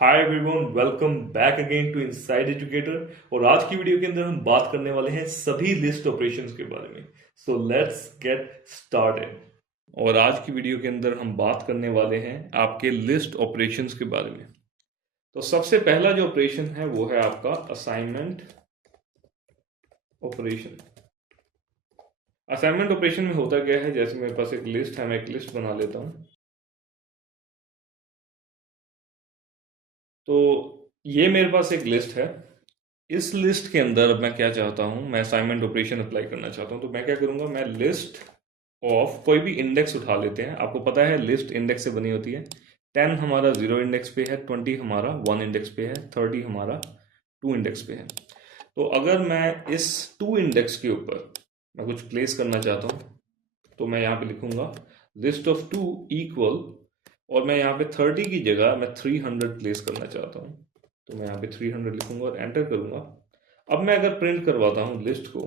Hi everyone, welcome back again to inside educator. और आज की वीडियो के अंदर हम बात करने वाले हैं सभी लिस्ट ऑपरेशंस के बारे में। So let's get started. और आज की वीडियो के अंदर हम बात करने वाले हैं आपके लिस्ट ऑपरेशंस के बारे में। तो सबसे पहला जो ऑपरेशन है वो है आपका असाइनमेंट ऑपरेशन। असाइनमेंट ऑपरेशन में होता क्या है, जैसे मेरे पास एक लिस्ट है, मैं एक लिस्ट बना लेता हूँ। तो ये मेरे पास एक लिस्ट है। इस लिस्ट के अंदर अब मैं क्या चाहता हूँ, मैं असाइनमेंट ऑपरेशन अप्लाई करना चाहता हूँ। तो मैं क्या करूँगा, मैं लिस्ट ऑफ कोई भी इंडेक्स उठा लेते हैं। आपको पता है लिस्ट इंडेक्स से बनी होती है। 10 हमारा 0 इंडेक्स पे है, 20 हमारा 1 इंडेक्स पे है, 30 हमारा 2 इंडेक्स पे है। तो अगर मैं इस 2 इंडेक्स के ऊपर मैं कुछ प्लेस करना चाहता हूँ, तो मैं यहाँ पे लिखूंगा लिस्ट ऑफ 2 इक्वल, और मैं यहाँ पे 30 की जगह मैं 300 प्लेस करना चाहता हूँ। तो मैं यहाँ पे 300 लिखूंगा और एंटर करूंगा। अब मैं अगर प्रिंट करवाता हूँ लिस्ट को,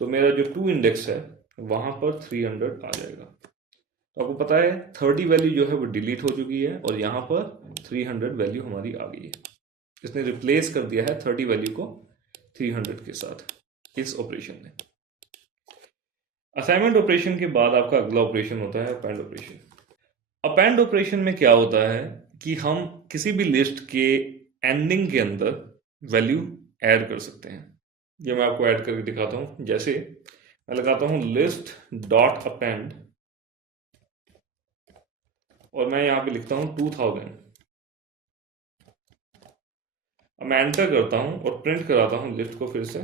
तो मेरा जो 2 इंडेक्स है वहां पर 300 आ जाएगा। तो आपको पता है 30 वैल्यू जो है वो डिलीट हो चुकी है और यहाँ पर 300 वैल्यू हमारी आ गई है। इसने रिप्लेस कर दिया है 30 वैल्यू को 300 के साथ इस ऑपरेशन ने। असाइनमेंट ऑपरेशन के बाद आपका अगला ऑपरेशन होता है अपेंड ऑपरेशन। अपेंड ऑपरेशन में क्या होता है कि हम किसी भी लिस्ट के एंडिंग के अंदर वैल्यू ऐड कर सकते हैं। ये मैं आपको ऐड करके दिखाता हूं। जैसे मैं लगाता हूं लिस्ट डॉट अपेंड, और मैं यहां पे लिखता हूं 2000। अब मैं एंटर करता हूं और प्रिंट कराता हूं लिस्ट को फिर से।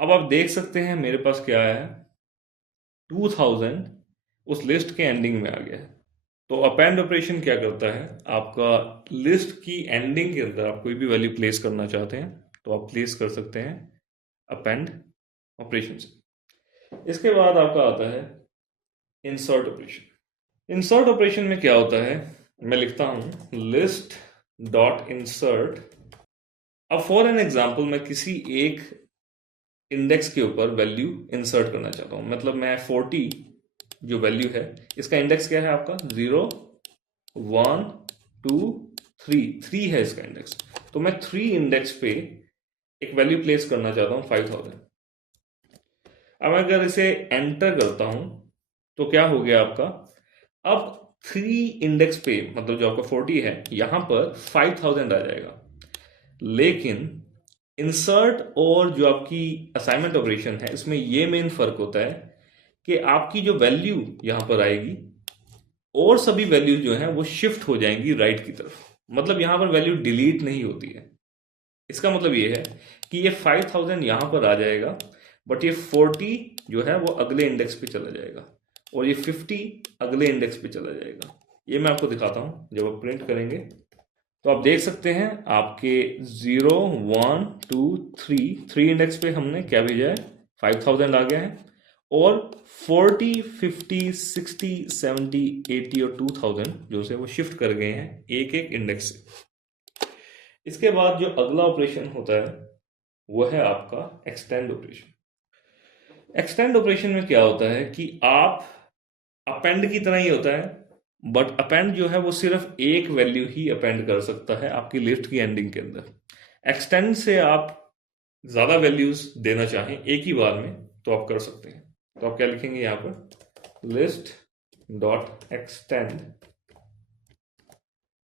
अब आप देख सकते हैं मेरे पास क्या है, 2000 उस लिस्ट के एंडिंग में आ गया है। तो अपेंड ऑपरेशन क्या करता है, आपका लिस्ट की एंडिंग के अंदर आप कोई भी वैल्यू प्लेस करना चाहते हैं तो आप प्लेस कर सकते हैं अपेंड ऑपरेशन से। इसके बाद आपका आता है इंसर्ट ऑपरेशन। इंसर्ट ऑपरेशन में क्या होता है, मैं लिखता हूं लिस्ट डॉट इंसर्ट। अब फॉर एन एग्जांपल मैं किसी एक इंडेक्स के ऊपर वैल्यू इंसर्ट करना चाहता हूं। मतलब मैं 40 जो वैल्यू है, इसका इंडेक्स क्या है आपका 0 1 2 3 है इसका इंडेक्स। तो मैं 3 इंडेक्स पे एक वैल्यू प्लेस करना चाहता हूं 5000। अब अगर इसे एंटर करता हूं तो क्या हो गया आपका, अब 3 इंडेक्स पे मतलब जो आपका 40 है यहां पर 5000 आ जाएगा। लेकिन इंसर्ट और जो आपकी असाइनमेंट ऑपरेशन है इसमें ये मेन फर्क होता है कि आपकी जो वैल्यू यहां पर आएगी और सभी वैल्यू जो हैं वो शिफ्ट हो जाएंगी राइट की तरफ। मतलब यहां पर वैल्यू डिलीट नहीं होती है। इसका मतलब ये है कि ये 5000 यहां पर आ जाएगा, बट ये 40 जो है वो अगले इंडेक्स पे चला जाएगा और ये 50 अगले इंडेक्स पे चला जाएगा। ये मैं आपको दिखाता हूं जब आप प्रिंट करेंगे। तो आप देख सकते हैं आपके 0 1 2 3 इंडेक्स पे हमने क्या भेजा है, 5000 आ गया है। और 40 50 60 70 80 और 2000 जो से वो शिफ्ट कर गए हैं एक एक इंडेक्स से। इसके बाद जो अगला ऑपरेशन होता है वो है आपका एक्सटेंड ऑपरेशन। एक्सटेंड ऑपरेशन में क्या होता है कि आप अपेंड की तरह ही होता है, बट अपेंड जो है वो सिर्फ एक वैल्यू ही अपेंड कर सकता है आपकी लिस्ट की एंडिंग के अंदर। एक्सटेंड से आप ज्यादा वैल्यूज देना चाहें एक ही बार में तो आप कर सकते हैं। तो आप क्या लिखेंगे यहाँ पर लिस्ट डॉट एक्सटेंड,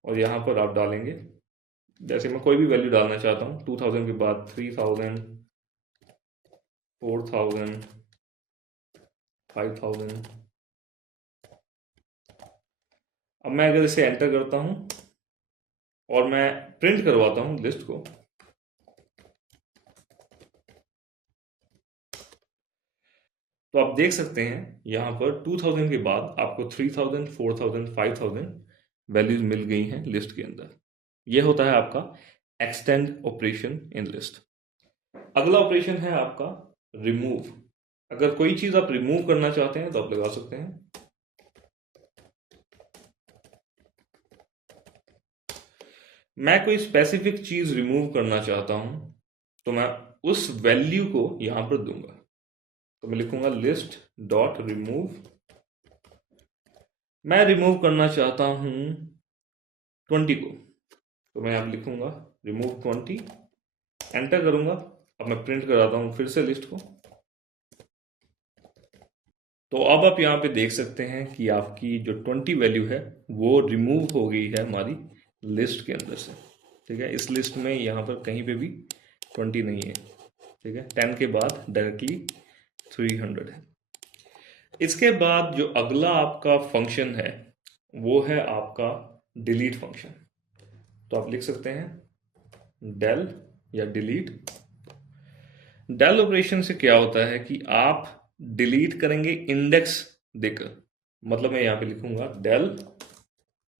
और यहाँ पर आप डालेंगे, जैसे मैं कोई भी वैल्यू डालना चाहता हूँ 2000 के बाद 3000 4000 5000। अब मैं अगर इसे एंटर करता हूं और मैं प्रिंट करवाता हूं लिस्ट को, तो आप देख सकते हैं यहां पर 2000 के बाद आपको 3000 4000 5000 वैल्यूज मिल गई हैं लिस्ट के अंदर। यह होता है आपका एक्सटेंड ऑपरेशन इन लिस्ट। अगला ऑपरेशन है आपका रिमूव। अगर कोई चीज आप रिमूव करना चाहते हैं तो आप लगा सकते हैं मैं कोई स्पेसिफिक चीज रिमूव करना चाहता हूं तो मैं उस वैल्यू को यहां पर दूंगा। तो मैं लिखूंगा लिस्ट डॉट रिमूव मैं रिमूव करना चाहता हूँ 20 को, तो मैं अब लिखूंगा रिमूव 20, एंटर करूंगा। अब मैं प्रिंट कराता हूँ फिर से लिस्ट को। तो अब आप यहाँ पे देख सकते हैं कि आपकी जो 20 वैल्यू है वो रिमूव हो गई है हमारी लिस्ट के अंदर से। ठीक है, इस लिस्ट में यहाँ पर कहीं पे भी 20 नहीं है। ठीक है, 10 के बाद डायरेक्टली 300 है। इसके बाद जो अगला आपका फंक्शन है वो है आपका डिलीट फंक्शन। तो आप लिख सकते हैं डेल या डिलीट। डेल ऑपरेशन से क्या होता है कि आप डिलीट करेंगे इंडेक्स देकर। मतलब मैं यहां पे लिखूंगा डेल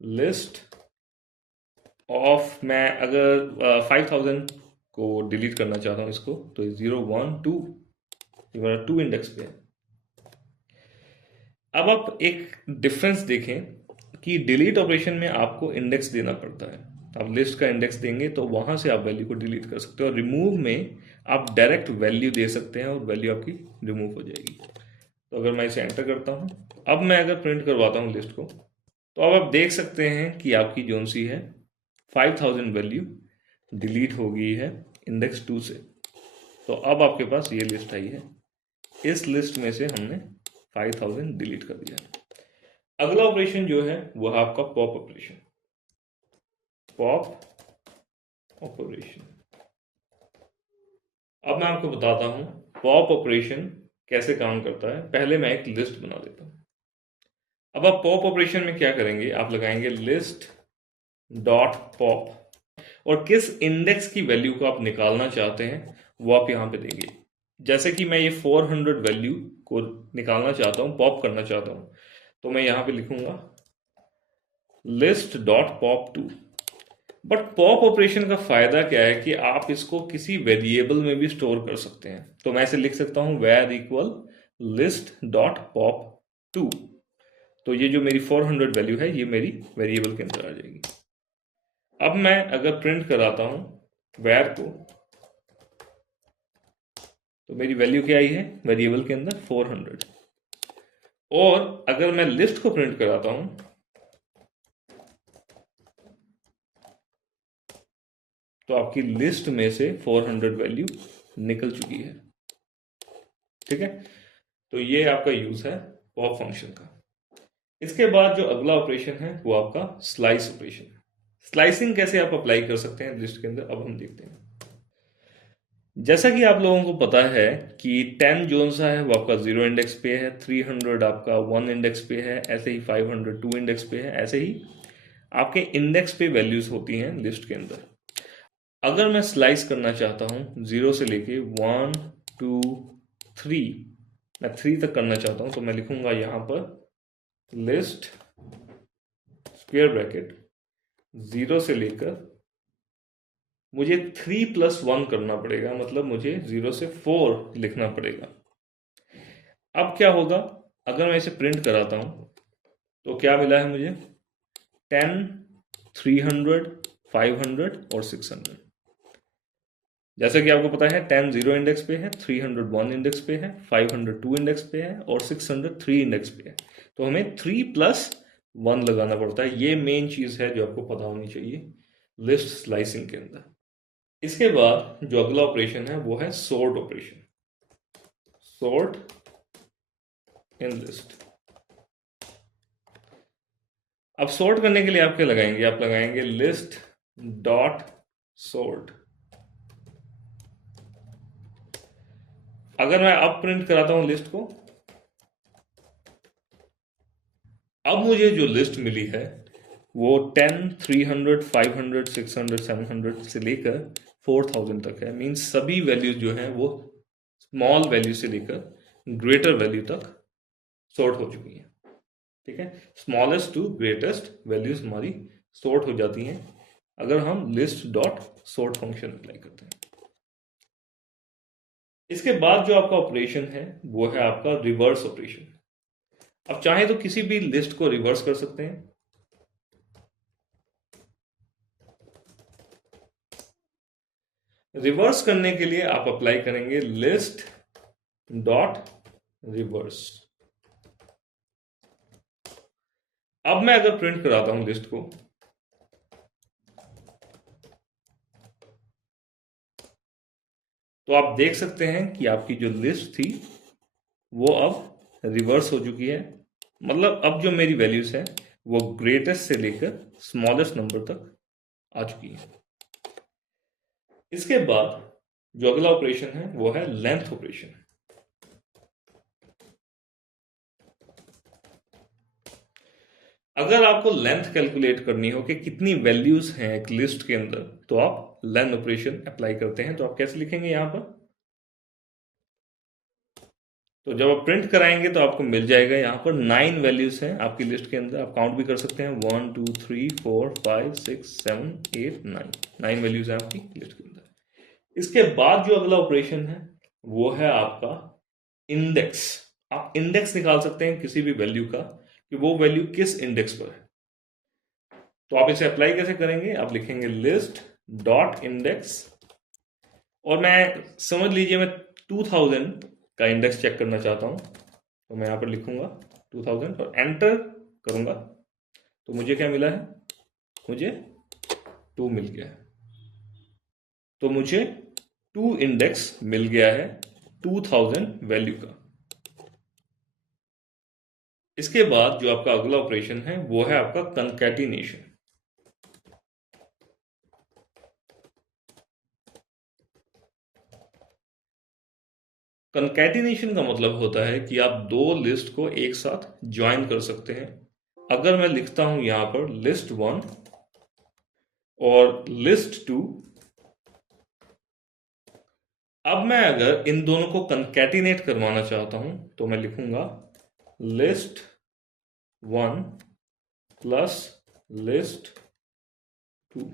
लिस्ट ऑफ, मैं अगर 5000 को डिलीट करना चाहता हूं इसको, तो 0 1 2, मेरा 2 इंडेक्स पे है। अब आप एक डिफरेंस देखें कि डिलीट ऑपरेशन में आपको इंडेक्स देना पड़ता है। आप लिस्ट का इंडेक्स देंगे तो वहां से आप वैल्यू को डिलीट कर सकते हो, और रिमूव में आप डायरेक्ट वैल्यू दे सकते हैं और वैल्यू आपकी रिमूव हो जाएगी। तो अगर मैं इसे एंटर करता हूं, अब मैं अगर प्रिंट करवाता हूं लिस्ट को, तो अब आप देख सकते हैं कि आपकी जोन सी है 5000 वैल्यू डिलीट हो गई है इंडेक्स 2 से। तो अब आपके पास ये लिस्ट आई है, इस लिस्ट में से हमने 5000 डिलीट कर दिया। अगला ऑपरेशन जो है वो है आपका पॉप ऑपरेशन। पॉप ऑपरेशन, अब मैं आपको बताता हूं पॉप ऑपरेशन कैसे काम करता है। पहले मैं एक लिस्ट बना देता हूं। अब आप पॉप ऑपरेशन में क्या करेंगे, आप लगाएंगे लिस्ट डॉट पॉप, और किस इंडेक्स की वैल्यू को आप निकालना चाहते हैं वो आप यहां पे देंगे। जैसे कि मैं ये 400 वैल्यू को निकालना चाहता हूं, पॉप करना चाहता हूं, तो मैं यहां पे लिखूंगा list dot pop 2। But pop operation का फायदा क्या है कि आप इसको किसी वेरिएबल में भी स्टोर कर सकते हैं। तो मैं इसे लिख सकता हूं वैर इक्वल लिस्ट डॉट पॉप 2। तो ये जो मेरी 400 वैल्यू है ये मेरी वेरिएबल के अंदर आ जाएगी। अब मैं अगर प्रिंट कराता हूं वैर को, तो मेरी वैल्यू क्या आई है वेरिएबल के अंदर 400। और अगर मैं लिस्ट को प्रिंट कराता हूं, तो आपकी लिस्ट में से 400 वैल्यू निकल चुकी है। ठीक है, तो ये आपका यूज है पॉप फंक्शन का। इसके बाद जो अगला ऑपरेशन है वो आपका स्लाइस ऑपरेशन। स्लाइसिंग कैसे आप अप्लाई कर सकते हैं लिस्ट के अंदर, अब हम देखते हैं। जैसा कि आप लोगों को पता है कि 10 जोन सा है वो आपका 0 इंडेक्स पे है, 300 आपका 1 इंडेक्स पे है, ऐसे ही 500 2 इंडेक्स पे है। ऐसे ही आपके इंडेक्स पे वैल्यूज होती हैं लिस्ट के अंदर। अगर मैं स्लाइस करना चाहता हूं 0 से लेके 1 2 3, मैं 3 तक करना चाहता हूं, तो मैं लिखूंगा यहां पर लिस्ट स्क्वायर ब्रैकेट 0 से लेकर, मुझे 3 प्लस 1 करना पड़ेगा, मतलब मुझे 0 से 4 लिखना पड़ेगा। अब क्या होगा, अगर मैं इसे प्रिंट कराता हूं तो क्या मिला है मुझे 10 300 500 और 600। जैसे कि आपको पता है 10 0 इंडेक्स पे है, 300 1 इंडेक्स पे है, 500 2 इंडेक्स पे है और 600 3 इंडेक्स पे है। तो हमें 3 प्लस 1 लगाना पड़ता है। ये मेन चीज है जो आपको पता होनी चाहिए लिस्ट स्लाइसिंग के अंदर। इसके बाद जो अगला ऑपरेशन है वो है sort operation. Sort in list. अब सॉर्ट करने के लिए आप क्या लगाएंगे, आप लगाएंगे लिस्ट डॉट सॉर्ट। अगर मैं अब प्रिंट कराता हूं लिस्ट को, अब मुझे जो लिस्ट मिली है वो 10 300 500 600 700 से लेकर 4000 तक है। मींस सभी वैल्यूज जो है वो स्मॉल वैल्यू से लेकर ग्रेटर वैल्यू तक सॉर्ट हो चुकी हैं। ठीक है, स्मॉलेस्ट टू ग्रेटेस्ट वैल्यूज हमारी सॉर्ट हो जाती हैं अगर हम list dot sort function apply करते हैं। इसके बाद जो आपका ऑपरेशन है वो है आपका रिवर्स ऑपरेशन। अब चाहे तो किसी भी लिस्ट को रिवर्स कर सकते हैं। रिवर्स करने के लिए आप अप्लाई करेंगे लिस्ट डॉट रिवर्स। अब मैं अगर प्रिंट कराता हूं लिस्ट को, तो आप देख सकते हैं कि आपकी जो लिस्ट थी वो अब रिवर्स हो चुकी है। मतलब अब जो मेरी वैल्यूज है वो ग्रेटेस्ट से लेकर स्मॉलेस्ट नंबर तक आ चुकी है। इसके बाद जो अगला ऑपरेशन है वो है लेंथ ऑपरेशन। अगर आपको लेंथ कैलकुलेट करनी हो कि कितनी वैल्यूज हैं एक लिस्ट के अंदर, तो आप लेंथ ऑपरेशन अप्लाई करते हैं। तो आप कैसे लिखेंगे यहां पर, तो जब आप प्रिंट कराएंगे तो आपको मिल जाएगा यहाँ पर 9 वैल्यूज हैं आपकी लिस्ट के अंदर। आप काउंट भी कर सकते हैं, 1 2 3 4 5 6 7 8 9 वैल्यूज हैं आपकी लिस्ट के अंदर। इसके बाद जो अगला ऑपरेशन है वो है आपका इंडेक्स। आप इंडेक्स निकाल सकते हैं किसी भी वैल्यू का कि वो वैल्यू किस इंडेक्स पर है। तो आप इसे अप्लाई कैसे करेंगे, आप लिखेंगे लिस्ट डॉट इंडेक्स, और मैं समझ लीजिए मैं 2000 का इंडेक्स चेक करना चाहता हूं, तो मैं यहां पर लिखूंगा 2000 और एंटर करूंगा। तो मुझे क्या मिला है, मुझे 2 मिल गया है। तो मुझे 2 इंडेक्स मिल गया है 2000 वैल्यू का। इसके बाद जो आपका अगला ऑपरेशन है वो है आपका कंकैटिनेशन। कंकैटिनेशन का मतलब होता है कि आप दो लिस्ट को एक साथ ज्वाइन कर सकते हैं। अगर मैं लिखता हूं यहां पर लिस्ट 1 और लिस्ट 2, अब मैं अगर इन दोनों को कंकैटिनेट करवाना चाहता हूं तो मैं लिखूंगा लिस्ट 1 प्लस लिस्ट 2।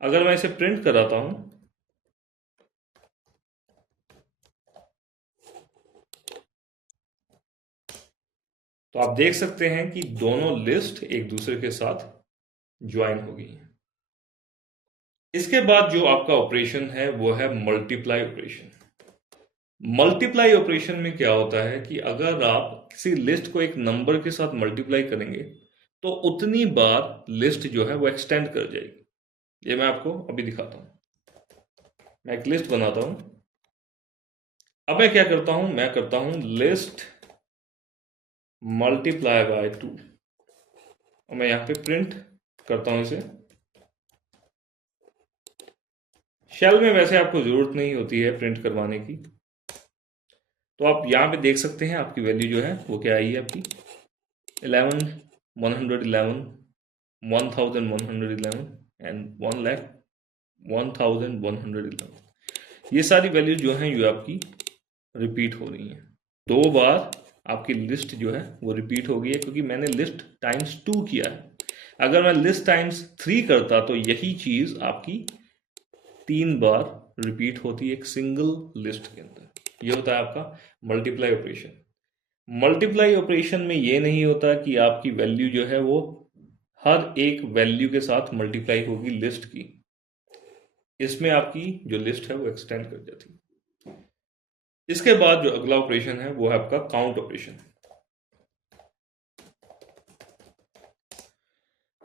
अगर मैं इसे प्रिंट कराता हूं तो आप देख सकते हैं कि दोनों लिस्ट एक दूसरे के साथ ज्वाइन हो गई हैं। इसके बाद जो आपका ऑपरेशन है वो है मल्टीप्लाई ऑपरेशन। मल्टीप्लाई ऑपरेशन में क्या होता है कि अगर आप किसी लिस्ट को एक नंबर के साथ मल्टीप्लाई करेंगे तो उतनी बार लिस्ट जो है वो एक्सटेंड कर जाएगी। ये मैं आपको अभी दिखाता हूं। मैं एक लिस्ट बनाता हूं। अब मैं क्या करता हूं, मैं करता हूं लिस्ट मल्टीप्लाई बाय 2 और मैं यहां पे प्रिंट करता हूं इसे। शेल में वैसे आपको जरूरत नहीं होती है प्रिंट करवाने की। तो आप यहां पे देख सकते हैं आपकी वैल्यू जो है वो क्या आई है, आपकी 11 111 1111 एंड 1,11,11। ये सारी वैल्यू जो हैं ये आपकी रिपीट हो रही हैं। 2 बार आपकी लिस्ट जो है वो रिपीट हो गई है क्योंकि मैंने लिस्ट टाइम्स 2 किया है। अगर मैं लिस्ट टाइम्स 3 करता तो यही चीज आपकी 3 बार रिपीट होती है एक सिंगल लिस्ट के अंदर। ये होता है आपका मल्टीप्लाई ऑपरेशन। मल्टीप्लाई ऑपरेशन में ये नहीं होता कि आपकी वैल्यू जो है वो हर एक वैल्यू के साथ मल्टीप्लाई होगी लिस्ट की। इसमें आपकी जो लिस्ट है वो एक्सटेंड कर जाती है। इसके बाद जो अगला ऑपरेशन है वो है आपका काउंट ऑपरेशन।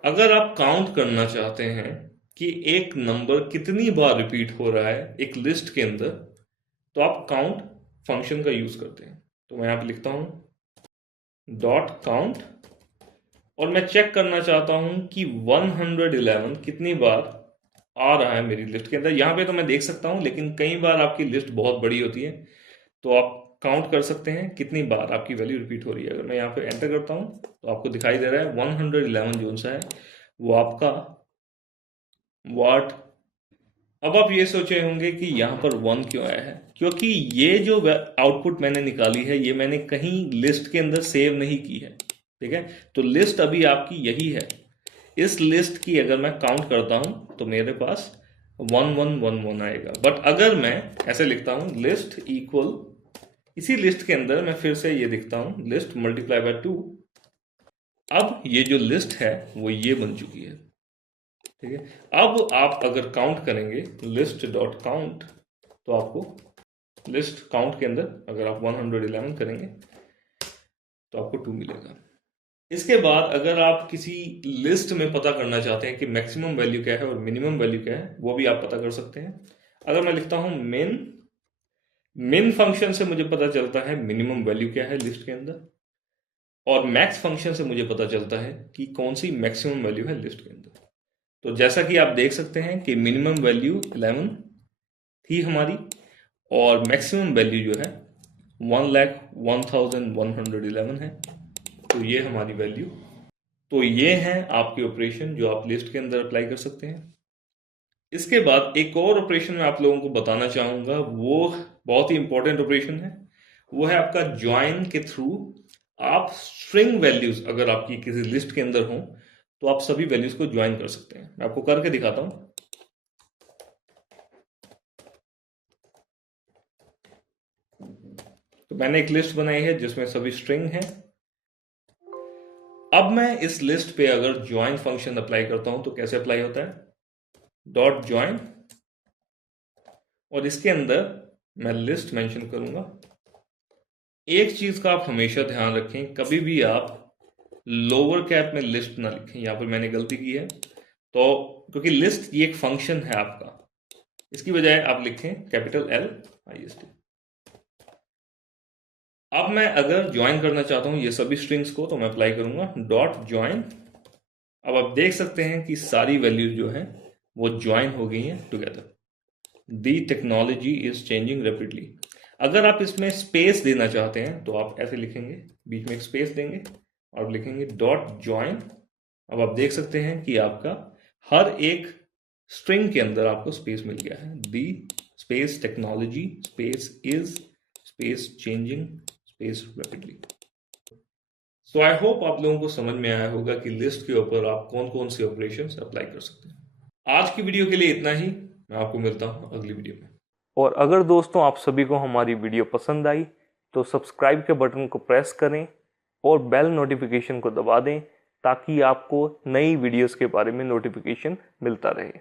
अगर आप काउंट करना चाहते हैं कि एक नंबर कितनी बार रिपीट हो रहा है एक लिस्ट के अंदर, तो आप काउंट फंक्शन का यूज करते हैं। तो मैं यहां पे लिखता हूं डॉट काउंट, और मैं चेक करना चाहता हूं कि 111 कितनी बार आ रहा है मेरी लिस्ट के अंदर। यहां पे तो मैं देख सकता हूं, लेकिन कई बार आपकी लिस्ट बहुत बड़ी होती है तो आप काउंट कर सकते हैं कितनी बार आपकी वैल्यू रिपीट हो रही है। अगर मैं यहाँ पे एंटर करता हूं तो आपको दिखाई दे रहा है 111 जो सा है वो आपका वाट। अब आप ये सोचे होंगे कि यहाँ पर 1 क्यों आया है, क्योंकि ये जो आउटपुट मैंने निकाली है ये मैंने कहीं लिस्ट के अंदर सेव नहीं की है। ठीक है, तो लिस्ट अभी आपकी यही है। इस लिस्ट की अगर मैं काउंट करता हूं तो मेरे पास 1111 आएगा। बट अगर मैं ऐसे लिखता हूं लिस्ट इक्वल, इसी लिस्ट के अंदर मैं फिर से ये लिखता हूं लिस्ट मल्टीप्लाई बाय 2, अब ये जो लिस्ट है वो ये बन चुकी है। ठीक है, अब आप अगर काउंट करेंगे लिस्ट डॉट काउंट तो आपको लिस्ट काउंट के अंदर अगर आप 111 करेंगे तो आपको 2 मिलेगा। इसके बाद अगर आप किसी लिस्ट में पता करना चाहते हैं कि मैक्सिमम वैल्यू क्या है और मिनिमम वैल्यू क्या है, वो भी आप पता कर सकते हैं। अगर मैं लिखता हूं मिन फंक्शन से मुझे पता चलता है मिनिमम वैल्यू क्या है लिस्ट के अंदर, और मैक्स फंक्शन से मुझे पता चलता है कि कौन सी मैक्सिमम वैल्यू है लिस्ट के अंदर। तो जैसा कि आप देख सकते हैं कि मिनिमम वैल्यू 11 थी हमारी, और मैक्सिमम वैल्यू जो है 1,01,111 है। तो ये हमारी वैल्यू। तो ये हैं आपके ऑपरेशन जो आप लिस्ट के अंदर अप्लाई कर सकते हैं। इसके बाद एक और ऑपरेशन मैं आप लोगों को बताना चाहूँगा, वो बहुत ही इंपॉर्टेंट ऑपरेशन है। वो है आपका ज्वाइन के थ्रू आप स्ट्रिंग वैल्यूज अगर आपकी किसी लिस्ट के अंदर हो तो आप सभी वैल्यूज को ज्वाइन कर सकते हैं। मैं आपको करके दिखाता हूँ। तो मैंने एक लिस्ट बनाई है जिसमें सभी स्ट्रिंग हैं। अब मैं इस लिस्ट पे अगर ज्वाइन फंक्शन अप्लाई करता हूं तो कैसे अप्लाई होता है, डॉट ज्वाइन, और इसके अंदर मैं लिस्ट मेंशन करूंगा। एक चीज का आप हमेशा ध्यान रखें, कभी भी आप लोअर कैप में लिस्ट ना लिखें। यहां पर मैंने गलती की है, तो क्योंकि लिस्ट ये एक फंक्शन है आपका, इसकी बजाय आप लिखें कैपिटल LIST। अब मैं अगर ज्वाइन करना चाहता हूं ये सभी स्ट्रिंग्स को, तो मैं अप्लाई करूंगा डॉट ज्वाइन। अब आप देख सकते हैं कि सारी वैल्यूज जो हैं वो ज्वाइन हो गई हैं together. The technology is changing rapidly. अगर आप इसमें स्पेस देना चाहते हैं तो आप ऐसे लिखेंगे, बीच में एक स्पेस देंगे और लिखेंगे डॉट ज्वाइन। अब आप देख सकते हैं कि आपका हर एक स्ट्रिंग के अंदर आपको स्पेस मिल गया है। The space technology space is space changing space rapidly. So I hope आप लोगों को समझ में आया होगा कि लिस्ट के ऊपर आप कौन कौन से ऑपरेशंस अप्लाई कर सकते हैं। आज की वीडियो के लिए इतना ही। मैं आपको मिलता हूं अगली वीडियो में। और अगर दोस्तों आप सभी को हमारी वीडियो पसंद आई तो सब्सक्राइब के बटन को प्रेस करें और बेल नोटिफिकेशन को दबा दें ताकि आपको नई वीडियोस के बारे में नोटिफिकेशन मिलता रहे।